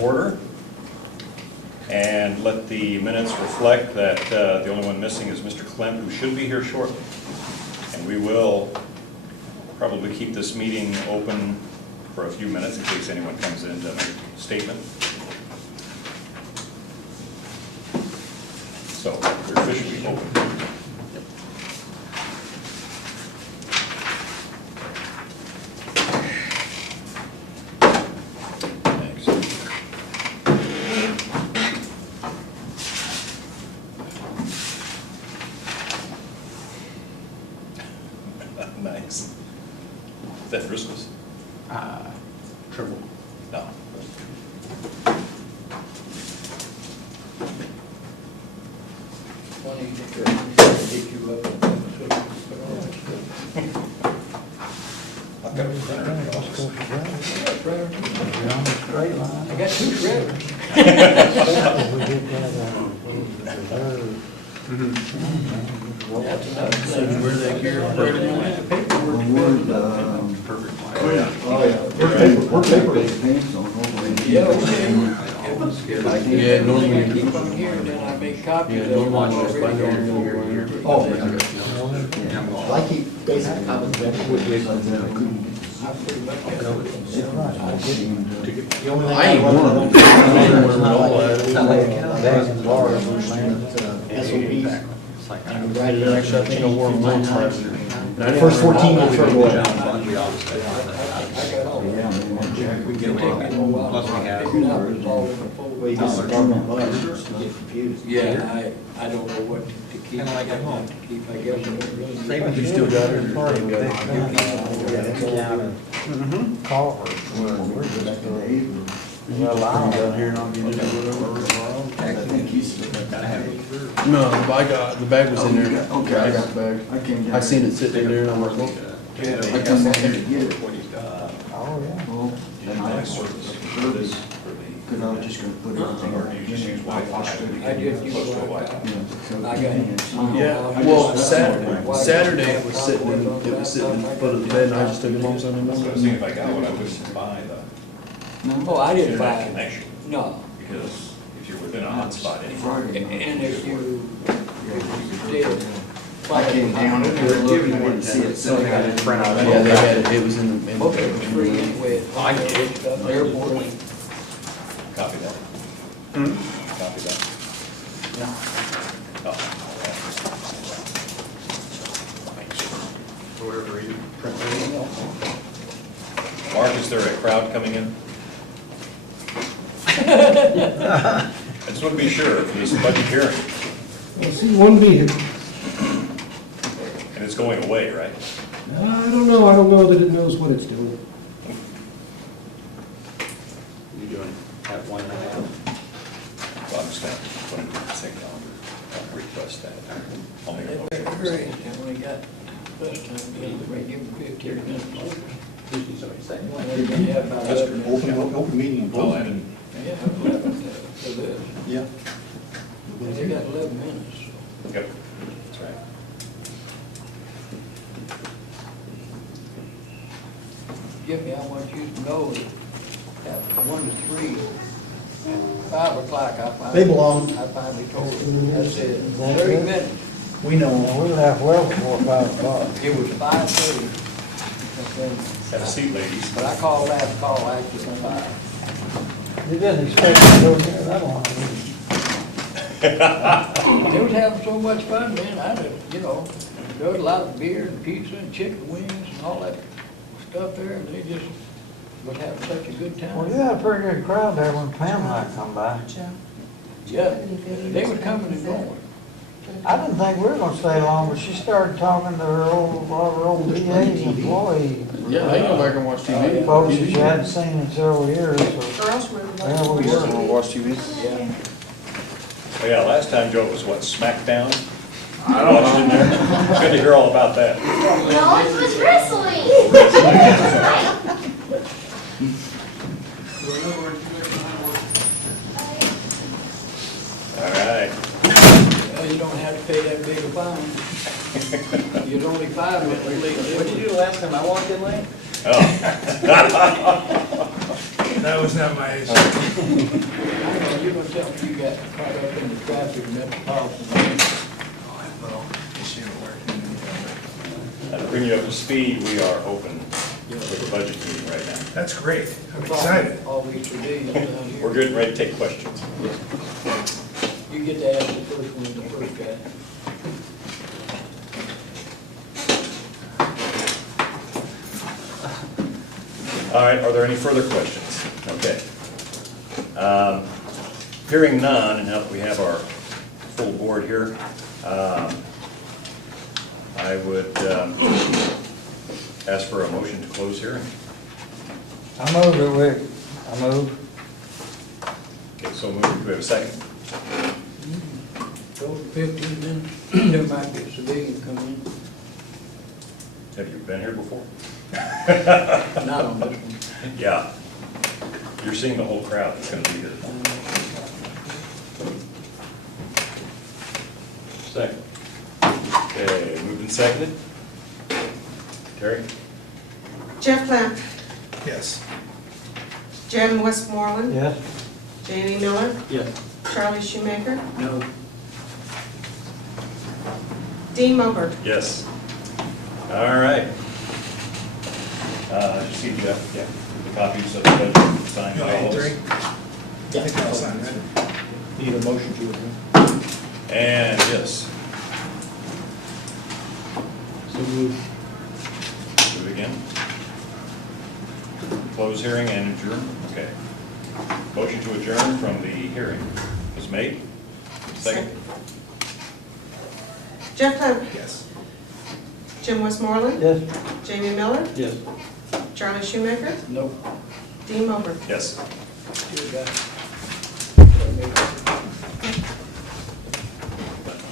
order. And let the minutes reflect that the only one missing is Mr. Clem, who should be here shortly. And we will probably keep this meeting open for a few minutes in case anyone comes in to make a statement. So we're officially open. Nice. Is that Christmas? Triple. No. Funny, hit you up. I've got a printer in the office. I got two shredders. That's another thing. Where they care. Perfect. We're paper-based. Yeah, okay. Yeah, normally I keep on here, and then I make copies Yeah, of them. normally I just find it here. Oh, I keep basically, I was I pretty much got it. the only thing I ain't run one of them. It's not like bags and bars, SOPs. And write it up. Actually, I think I wore them once last year. First 14 will throw away. I got all that. It take me a little while to figure it out, it's all in the folder. Well, you just start on buttons, you get confused. Yeah, I don't know what to keep. Kinda like at home. To keep, I guess, I don't really. Same, you still got it, or you got it? Yeah, it's all. Down here and I'll get it or whatever. I think he's. No, the bag was in there. Okay, I got the bag. I came down. I seen it sitting in there and I'm like, well, I come down here to get it. What he's got. Oh, yeah. Well, then I Nice service for this, for the. because I was just gonna put everything. Or do you just use Wi-Fi? I just use Close to Wi-Fi. Wi-Fi. I got it. yeah, well, Saturday it was sitting in the foot of the bed and I just took it home Sunday So I was morning. thinking if I got one, I wouldn't buy the Oh, I didn't buy internet it. connection. No. Because if you're within a hotspot anyway. And if you did. I came down and I didn't see it, so I got it printed out. Yeah, they had it, it was in the. Okay, it was free anyway. I get it. Airport link. Copy that. Copy that. Oh, For whatever reason, print yeah. Mark, is there a crowd coming in? I just want to be sure for this budget hearing. Well, see, one meeting. And it's going away, right? I don't know that it knows what it's doing. You doing at 1.5? Well, I'm just going to put it in the same calendar. I'll request that. I'll make a They're motion. great. And when they got bus time, they give them 15 minutes. When they didn't have about That's 11 minutes. Open meeting. Oh, I didn't. Yeah, 11 for this. Yeah. They got 11 minutes. Yep, that's right. Jimmy, I want you to know that at 1 to 3, at 5 o'clock, I finally. They belong. I finally told him, I said, 30 minutes. We know. We left well before 5 o'clock. It was 5:30. Have a seat, ladies. But I called last call, actually, at 5. You didn't expect to go near that long. They was having so much fun, man, there was a lot of beer and pizza and chicken wings and all that stuff there, and they just was having such a good time. Well, you had a pretty good crowd there when Pam and I come by. Yeah, they were coming and going. I didn't think we were gonna stay long, but she started talking to her old VA employee. Yeah, I can go back and watch TV. Folks that she hadn't seen in several years, so Girls were. there we were. Watch TV. Yeah. Oh, yeah, last time, Joe, it was what, SmackDown? I don't know. Good to hear all about that. No, it was wrestling. All right. Well, you don't have to pay that big a fine. You're only 5 minutes late. What did you do last time I walked in late? Oh. That was not my issue. I know, you're gonna tell me you got caught up in the traffic and Metropolitan. Well, issue at work. To bring you up to speed, we are open for the budget meeting right now. That's great. I'm excited. All these days down here. We're getting ready to take questions. You get to ask the first one, the first guy. All right, are there any further questions? Okay. Hearing none, and now that we have our full board here, I would ask for a motion to close hearing. I move it, Rick. I move. Okay, so moved. Do we have a second? Go to 15, then there might be a civilian come in. Have you been here before? Not on this one. Yeah. You're seeing the whole crowd that's going to be here. Second. Okay, moved and seconded. Terry? Jeff Clamp, Yes. Jim Westmoreland, Yes. Jamie Miller, Yes. Charlie Shoemaker, No. Dean Mulber. Yes. All right. You see, Jeff, yeah, the copies of the budget signed by all All of three? us. I think I'll sign that. Need a motion to adjourn. And yes, So moved. do it again. Close hearing and adjourn, okay. Motion to adjourn from the hearing was made. Second? Jeff Clamp, Yes. Jim Westmoreland, Yes. Jamie Miller, Yes. Charlie Shoemaker, No. Dean Mulber. Yes. Still got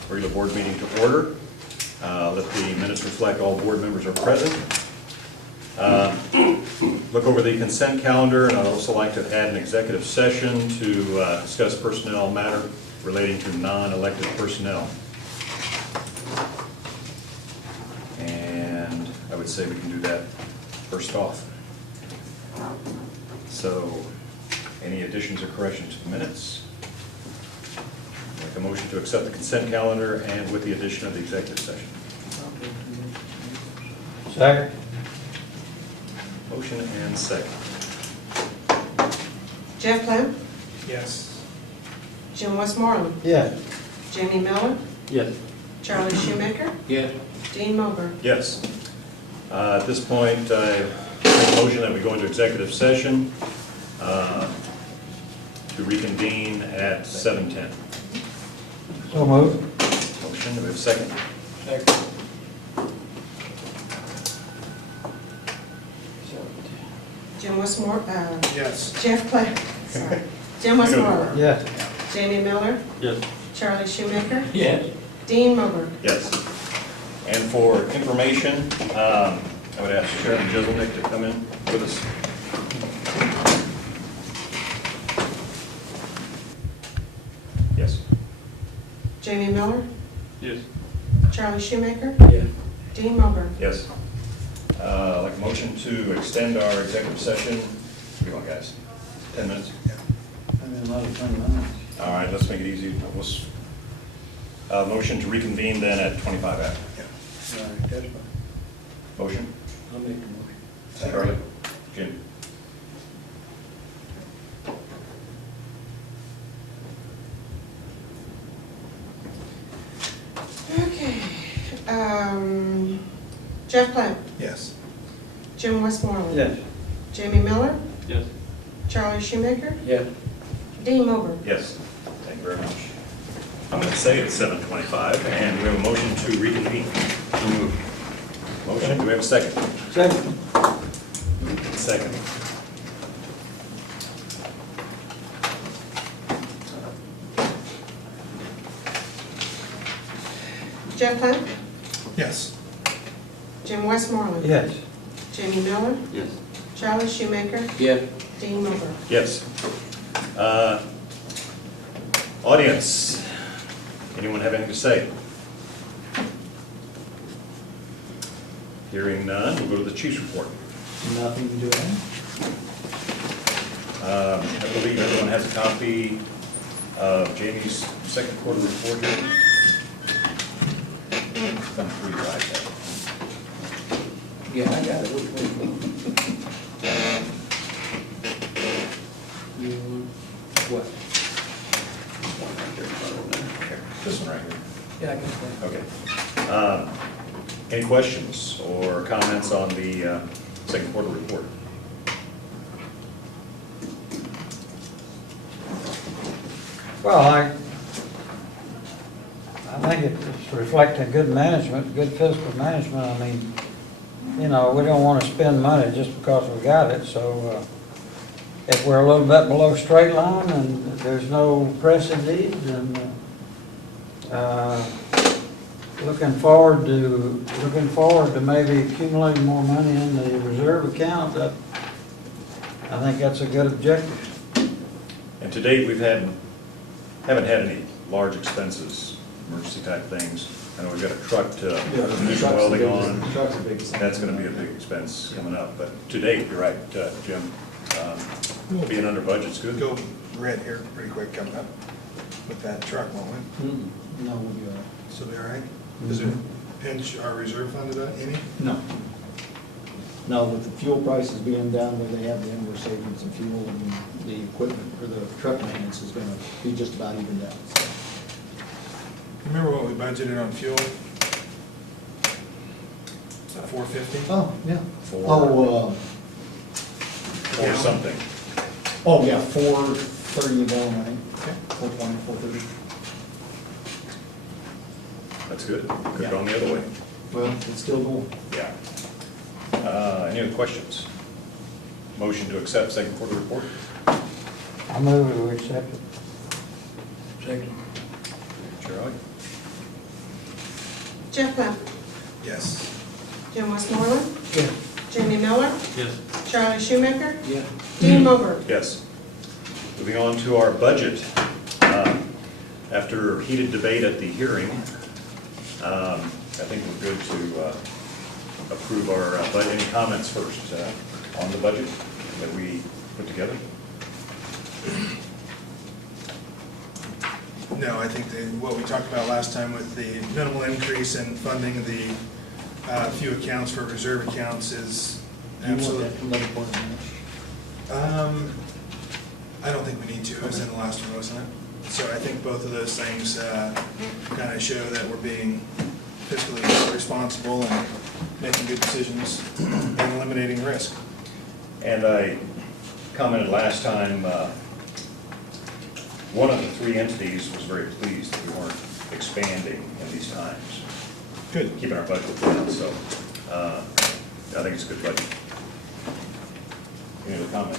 Bring the board meeting to order. Let the minutes reflect all board members are present. Look over the consent calendar, and I'd also like to add an executive session to discuss personnel matter relating to non-elected personnel. And I would say we can do that first off. So, any additions or corrections to the minutes? Make a motion to accept the consent calendar and with the addition of the executive session. Second. Motion and second. Jeff Clamp, Yes. Jim Westmoreland, Yes. Jamie Miller, Yes. Charlie Shoemaker, Yes. Dean Mulber. Yes. At this point, I make a motion that we go into executive session to reconvene at 7:10. So move. Motion, do we have a second? Second. Jim Westmoreland, Yes. Jeff Clamp, sorry. Jim Westmoreland, Yes. Jamie Miller, Yes. Charlie Shoemaker, Yes. Dean Mulber. Yes. And for information, I would ask Chairman Jeselnik to come in with us. Yes. Jamie Miller, Yes. Charlie Shoemaker, Yes. Dean Mulber. Yes. I'd like a motion to extend our executive session. What do you want, guys? 10 minutes? All right, let's make it easy. Motion to reconvene then at 25 after. All right, that's fine. Motion? I'll make the motion. Charlie? Jim? Okay. Jeff Clamp, Yes. Jim Westmoreland. Yes. Jamie Miller, Yes. Charlie Shoemaker, Yes. Dean Mulber. Yes. Thank you very much. I'm going to say it's 7:25, and we have a motion to reconvene. Motion, do we have a second? Second. Second. Jeff Clamp, Yes. Jim Westmoreland. Yes. Jamie Miller, Yes. Charlie Shoemaker, Yes. Dean Mulber. Yes. Audience, anyone have anything to say? Hearing none, we'll go to the chief's report. Nothing to add? I believe everyone has a copy of Jamie's second quarter report here. Come through your iPad. Yeah, I got it, which one? You, what? One right there, here. This one right here. Yeah, I got that. Okay. Any questions or comments on the second quarter report? Well, I think it's reflecting good management, good fiscal management. I mean, you know, we don't want to spend money just because we got it, so if we're a little bit below straight line and there's no pressing need, then looking forward to maybe accumulating more money in the reserve account. I think that's a good objective. And to date, haven't had any large expenses, emergency type things. I know we've got a truck to do some welding on. Truck's a big expense. That's gonna be a big expense coming up, but to date, you're right, Jim. Being under budget's good. Go red here pretty quick coming up with that truck, won't we? No, we'll be all right. So be all right? Does it pinch our reserve fund at any? No. No, with the fuel prices being down where they have been, we're saving some fuel, and the equipment for the truck maintenance is gonna be just about evened out. So, Remember what we budgeted on fuel? Is that 450? oh, yeah. Or something. Oh, yeah, 430 a gallon, I think. Okay. 420, 430. That's good. Could Yeah. have gone the other way. Well, it's still going. Yeah. Any other questions? Motion to accept second quarter report? I move that we accept it. Second. Charlie? Jeff Blunt. Yes. Jim Westmoreland. Yeah. Jamie Miller. Yes. Charlie Shoemaker. Yeah. Dean Miller. Yes. Moving on to our budget. After heated debate at the hearing, I think we're good to approve our budget. Any comments first on the budget that we put together? No, I think what we talked about last time with the minimal increase in funding the few accounts for reserve accounts is Do you want absolutely. that from other part of I don't think we need to. It was in the last one, wasn't it? So I think both of those things kind of show that we're being fiscally responsible and making good decisions and eliminating risk. And I commented last time, one of the three entities was very pleased that we weren't expanding in these times. Good. Keeping our budget down, so I think it's a good budget. Any other comment?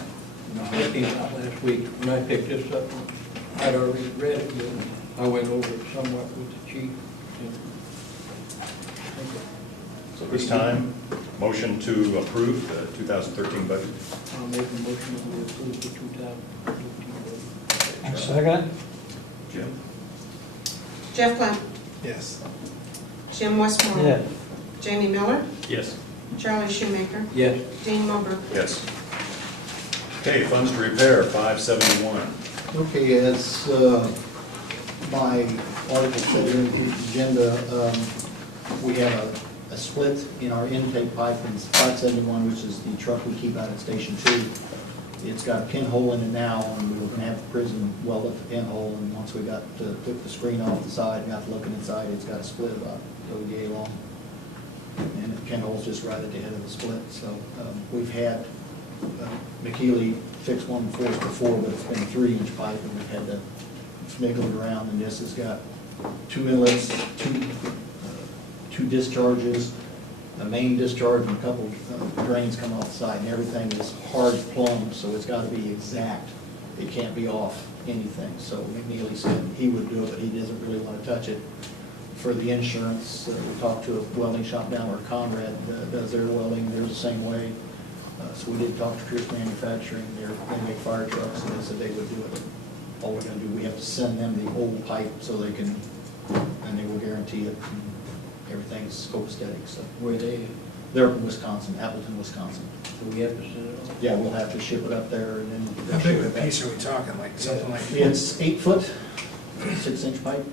I came out last week, when I picked this up, I'd already read it, but I went over it somewhat with the chief. and I think So this time, motion to approve the 2013 budget. I'll make a motion that we approve the 2013 budget. I second it. Jim? Jeff Blunt. Yes. Jim Westmoreland. Yeah. Jamie Miller. Yes. Charlie Shoemaker. Yes. Dean Miller. Yes. Okay, funds to repair, 571. Okay, as my article said in the agenda, we have a split in our intake pipe in 571, which is the truck we keep out at Station 2. It's got a pinhole in it now, and we were going to have the prison weld up the pinhole, and once we took the screen off the side and got looking inside, it's got a split about ODA long. And the pinhole's just right at the head of the split. So we've had McKeely fix one for us before, but it's been a 3-inch pipe, and we've had to sniggle it around, and this has got 2 inlets, two discharges, a main discharge, and a couple drains come off the side, and everything is hard plumbed, so it's got to be exact. It can't be off anything. So McNeely said he would do it, but he doesn't really want to touch it. For the insurance, we talked to a welding shop down where Conrad does their welding. They're the same way. So we did talk to Pierce Manufacturing. They make fire trucks, and they said they would do it. All we're going to do, we have to send them the old pipe so they can, and they will guarantee it. Everything's scope static. So Where they, They're in Wisconsin, Appleton, Wisconsin. So we have to send it on. Yeah, we'll have to ship it up there and then. How big of a piece are we talking, like something like? It's 8 foot, 6-inch pipe.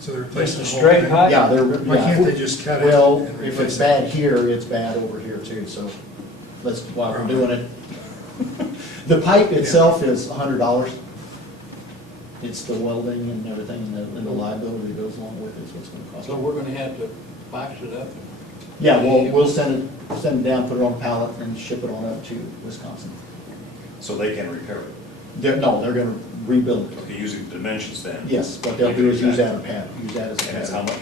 So they're replacing the Just a whole straight thing? pipe? Yeah, they're, Why yeah. can't they just cut it Well, and if replace it's it? bad here, it's bad over here too, so while we're doing it. The pipe itself is $100. It's the welding and everything and the liability that goes along with it is what's gonna cost. So we're gonna have to box it up. Yeah, we'll send it down, put it on a pallet and ship it on up to Wisconsin. So they can repair it. They're gonna rebuild it. Okay, using the dimensions then. Yes, what they'll do is use that as a pad, use that as a pad. And it's how much?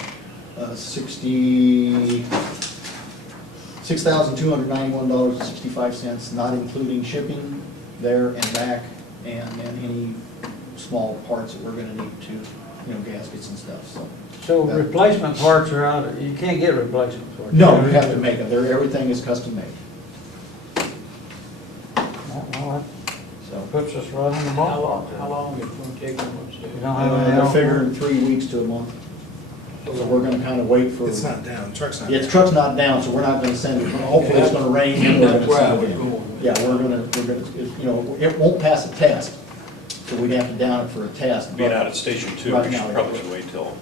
$6,291.65, not including shipping there and back, and then any small parts that we're gonna need to, gaskets and stuff, so. So replacement parts are out, you can't get replacement parts. No, we have to make them, everything is custom made, Well, so. that puts us right in the How ballpark. long is it gonna take them, what's You the? don't have any They're help? figuring 3 weeks to a month, so we're gonna kinda wait for. It's not down, the truck's not Yeah, down. the truck's not down, so we're not gonna send it, hopefully it's gonna rain and we're That's gonna where I send was it in. going. Yeah, we're gonna, it won't pass a test, so we'd have to down it for a test. Being but- out at Station 2, Right we now, should probably wait till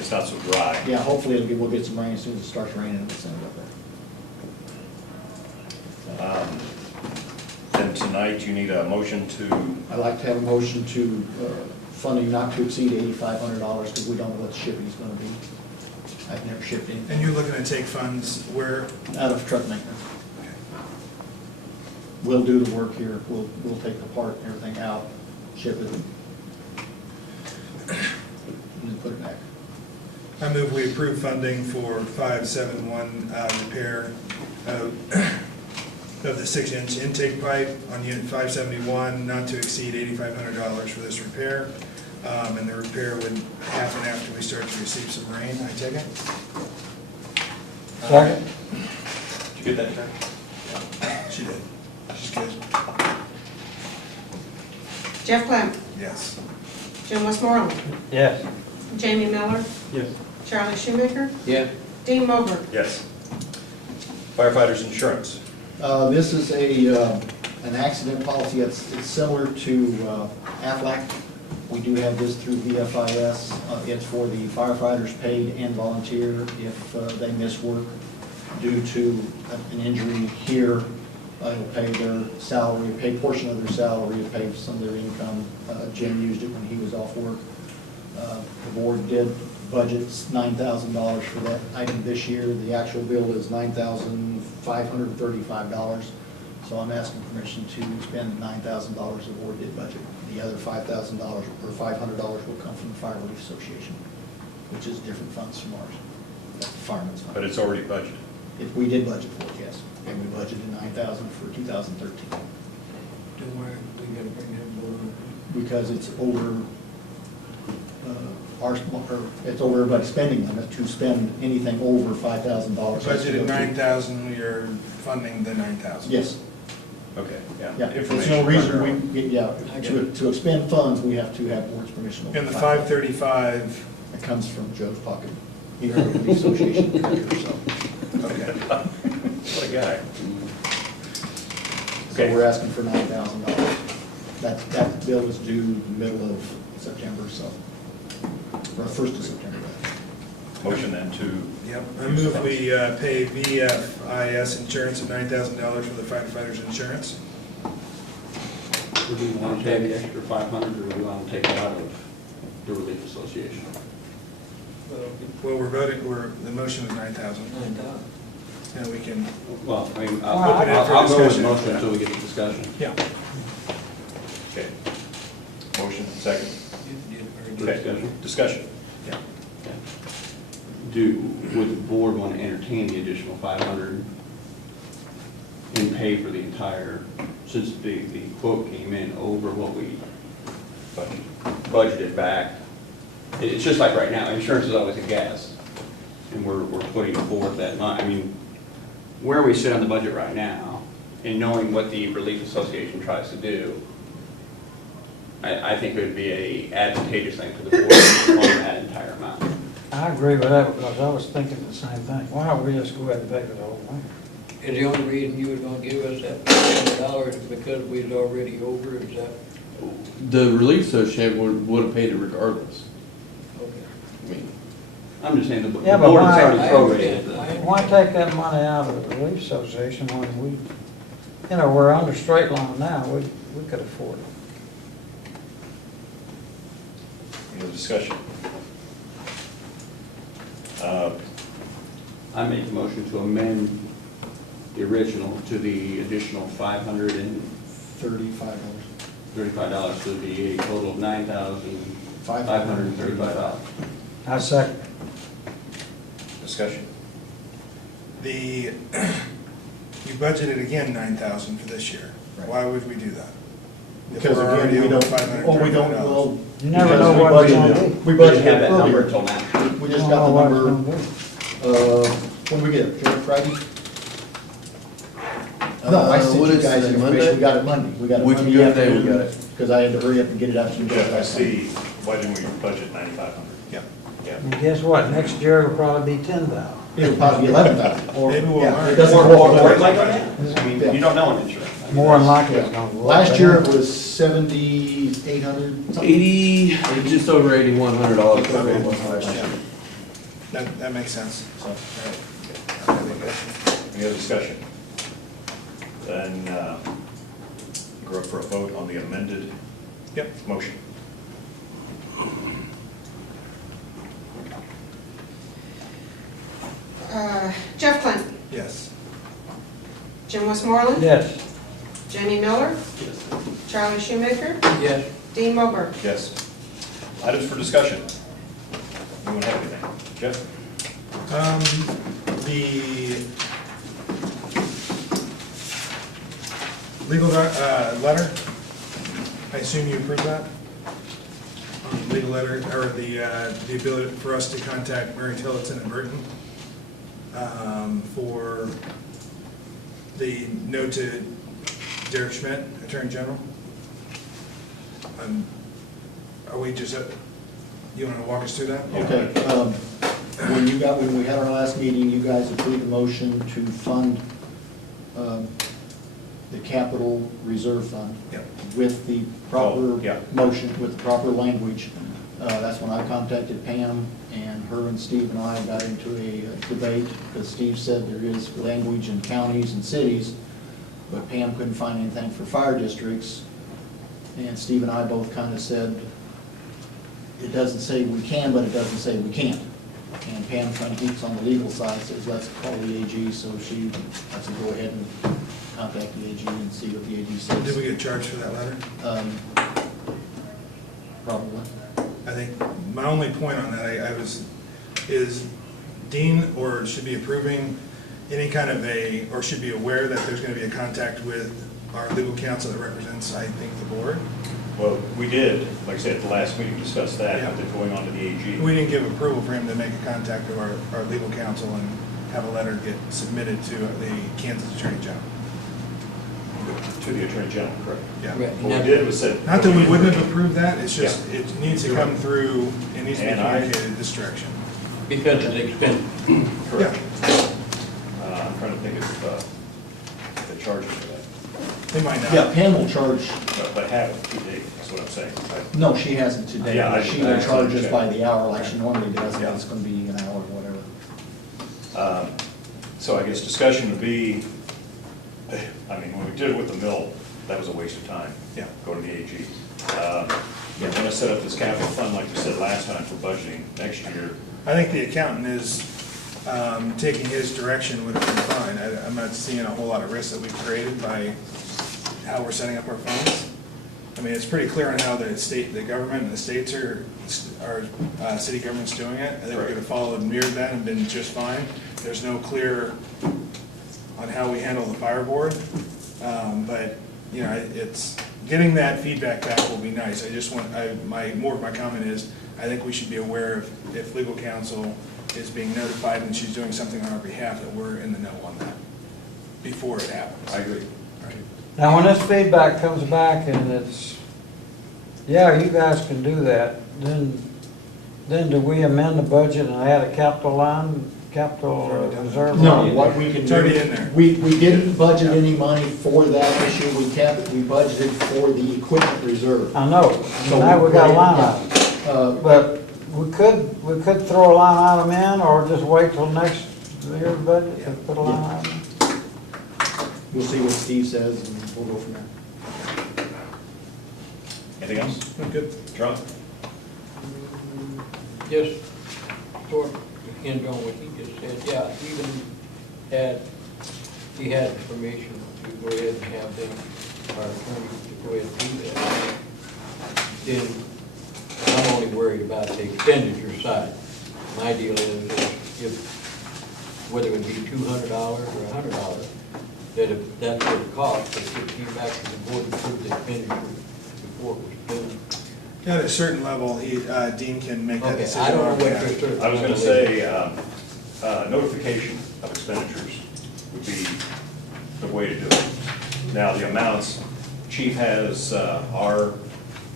it's not so dry. Yeah, hopefully we'll get some rain as soon as it starts raining, we'll send it up there. Then tonight, you need a motion to, I'd like to have a motion to, funding not to exceed $8,500, because we don't know what the shipping's gonna be. I've never shipped anything And you're looking to take funds where? out of truck maintenance. We'll do the work here, we'll take the part and everything out, ship it, and then put it back. I move we approve funding for 571 repair of the 6-inch intake pipe on unit 571, not to exceed $8,500 for this repair. And the repair would happen after we start to receive some rain, I take it? Second? did you get that, Jack? She did. She's good. Jeff Clem, Yes. Jim Westmoreland, Yes. Jamie Miller, Yes. Charlie Shoemaker, Yeah, Dean Mobert. Yes. Firefighters insurance. This is an accident policy, it's similar to Aflac. We do have this through VFIS. It's for the firefighters paid and volunteer if they miss work due to an injury here. It'll pay their salary, pay a portion of their salary, it'll pay some of their income. Jim used it when he was off work. The board did budget $9,000 for that item this year. The actual bill is $9,535. So I'm asking permission to spend $9,000 the board did budget. The other $5,000 or $500 will come from the Fire Relief Association, which is different funds from ours. That's the fireman's fund. But it's already budgeted. If we did budget for it, yes. And we budgeted $9,000 for 2013. don't worry, we gotta bring that board up. Because it's over, it's over everybody's spending limit to spend anything over $5,000. Budgeted 9,000, we are funding the 9,000. Yes, Okay, yeah. yeah. There's Information no reason program. to expend funds, we have to have board's permission. over And the 5,000. 535, It comes from Joe's pocket. He's the association director, so. okay. What a guy. So we're asking for $9,000. That bill is due the middle of September, so, or 1st of September. Motion then to, Yep, I move we pay VFIS insurance of $9,000 for the firefighters' insurance. Do we want to pay the extra 500, or do we want to take it out of the Relief Association? Well, we're voting, the motion was 9,000, and we can, Well, I mean, Well, Open it for I'll go with the discussion. motion until we get to discussion. yeah. okay. Motion, second. For Okay. discussion. Discussion. Okay. Would the board want to entertain the additional 500 and pay for the entire, since the quote came in over what we budgeted back? It's just like right now, insurance is always a guess, and we're putting forth that money. I mean, where we sit on the budget right now, and knowing what the Relief Association tries to do, I think it would be a advantageous thing for the board on that entire amount. I agree with that because I was thinking the same thing. Why don't we just go ahead and pay for the whole thing? Is the only reason you were gonna give us that $1,000 because we was already over, is that, The Relief Association would have paid it regardless. okay? I mean, I'm just saying, the Yeah, board but has why- already I prorated understand. the. Why take that money out of the Relief Association when we, you know, we're under straight line now, we could afford it. Any other discussion? I make the motion to amend the original to the additional $535 $35. to be a total of $9,535. I second. Discussion? You budgeted again 9,000 for this year. Right. Why would we do that? If Because we're again, already we over don't, well, we don't, $535. well. You never because know we what it's budgeted- gonna be. We We didn't have budgeted that number earlier. until now. We just got the Don't know number, what it's gonna be. when we get it, Friday? No, I sent what you is guys today, information, Monday? we got it Monday, we got it We Monday can go today, we afternoon, got it. because I had to hurry up and get it out to you guys Jeff, I last night. see, why didn't we budget 9,500? Yep. Yeah. And guess what, next year it'll probably be 10,000. It'll probably be 11,000, or, Maybe we'll yeah, learn. it doesn't Or go more, all the or way. it might go down. I mean, you don't know in insurance. More than likely it's gonna go up. Last year it was 7,800 something. 80, just over $8,100 is what it was last year. That makes sense. So, Any other discussion? Then go up for a vote on the amended Yep. motion. Jeff Clinton, Yes. Jim Westmoreland, Yes. Jamie Miller, Charlie Shoemaker, Yes, Dean Mosher. Yes. Items for discussion. Anyone have anything? Jeff? The legal letter, I assume you approve that? Legal letter, or the ability for us to contact Mary Tillotson and Burton for the note to Derek Schmidt, Attorney General. Are we just, you want to walk us through that? Okay, when we had our last meeting, you guys approved the motion to fund the capital reserve fund Yep. with the proper Oh, yeah. motion, with the proper language. That's when I contacted Pam, and her and Steve and I got into a debate, because Steve said there is language in counties and cities, but Pam couldn't find anything for fire districts. And Steve and I both kind of said, it doesn't say we can, but it doesn't say we can't. And Pam kind of keeps on the legal side, says let's call the AG, so she has to go ahead and contact the AG and see what the AG says. Did we get charged for that letter? Probably. I think my only point on that, is Dean, or should be approving any kind of or should be aware that there's going to be a contact with our legal counsel that represents, I think, the board. Well, we did, like I said, at the last meeting, discuss that, Yeah. but then going on to the AG. We didn't give approval for him to make a contact with our legal counsel and have a letter get submitted to the Kansas Attorney General. To the Attorney General, correct? Yeah. right. What we did was said. Not that we wouldn't have approved that, it's just, it needs to You're come right. through, it needs to be And I- communicated this direction. because it's expensive. Correct. I'm trying to think of the charges for that, They might not. Yeah, Pam will charge, but have it to date, that's what I'm saying. no, she hasn't today. Yeah, I- She will charge us check. by the hour like she normally does, and Yeah. it's gonna be an hour or whatever. So I guess discussion would be, I mean, when we did it with the mill, that was a waste of time. Yeah. Going to the AG. You want to set up this capital fund, like you said last time, for budgeting next year. I think the accountant is taking his direction would have been fine. I'm not seeing a whole lot of risk that we've created by how we're setting up our funds. I mean, it's pretty clear on how the government and the states are city government's doing it. I think we could have followed and mirrored that and been just fine. There's no clear on how we handle the fire board. But, you know, it's, getting that feedback back will be nice. I just want, more of my comment is, I think we should be aware if legal counsel is being notified and she's doing something on our behalf, that we're in the know on that before it happens. I agree. Now, when this feedback comes back and it's, yeah, you guys can do that, then Then do we amend the budget and add a capital line, capital reserve? No, what we can It's do. already in there. We didn't budget any money for that issue, we budgeted for the equipment reserve. I know, So now we got a put it- line yeah. item. But we could throw a line item in, or just wait till next year's budget to put a line item in? We'll see what Steve says, and we'll go from there. Anything else? Good. Charlie? Just sort of hinge on what he just said, yeah, he had permission to go ahead and have them, our attorney, to go ahead and do that. Then, I'm only worried about the expenditure side. My deal is if, whether it would be $200 or $100, that if that's what it costs, that it came back to the board and approved the expenditure before it was done. At a certain level, Dean can make that Okay, decision. I don't know on what behalf. your certain. I was gonna say, notification of expenditures would be the way to do it. Now, the amounts, chief has our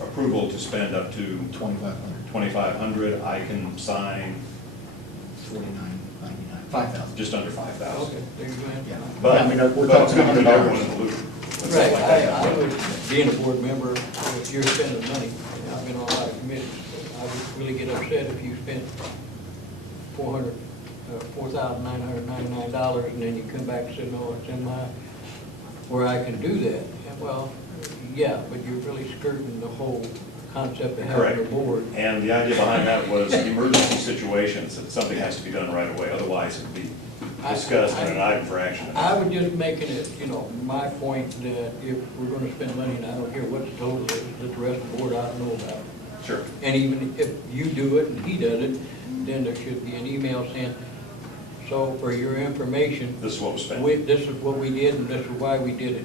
approval to spend up to 2,500. I can sign $49.99, $5,000. just under 5,000. Okay, there you go. Yeah. But, I mean, we're but it's talking good to keep everyone $100. in the loop. Let's Right, not let that I happen. would, being a board member, if you're spending money, and I've been on a lot of committees, I would really get upset if you spent $4,999, and then you come back and say, no, it's in my, where I can do that. And well, yeah, but you're really skirting the whole concept of having a Correct. board. And the idea behind that was emergency situations, that something has to be done right away, otherwise it'd be discussed and an item for action. I was just making it, my point that if we're gonna spend money, and I don't care what the total is, that the rest of the board ought to know about it. Sure. And even if you do it and he does it, then there should be an email saying, so for your information, This is what was spent. this is what we did and this is why we did it.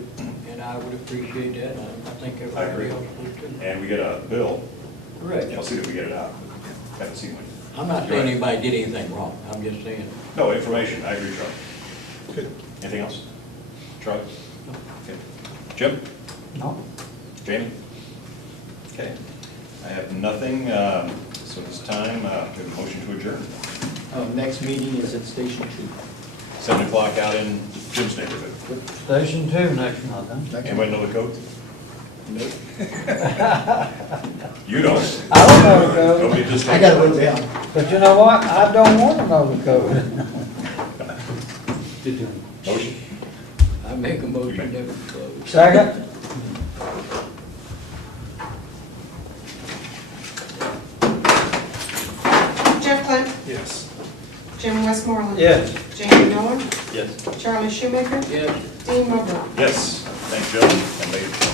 And I would appreciate that, and I think I agree. everybody else would too. And we get a bill, Correct. I'll see that we get it out. Haven't seen one. I'm not saying anybody did anything wrong, I'm just saying, No, information, I agree, Charlie. Good. Anything else? Charlie? Okay. Jim? No? Jamie? Okay. I have nothing, so it's time, we have a motion to adjourn. Next meeting is at Station 2. 7 o'clock out in Jim's neighborhood. Station 2 next month, huh? Anybody know the code? You don't. I don't know the code, Nobody just. I got it wrote down. but you know what? I don't want to know the code. Motion? I make a motion that we close. Second? Jeff Flint, Yes. Jim Westmoreland. Yes. Jamie Miller, Yes. Charlie Shoemaker, Yes. Dean Mobile. Yes. Thanks, Joe, and ladies.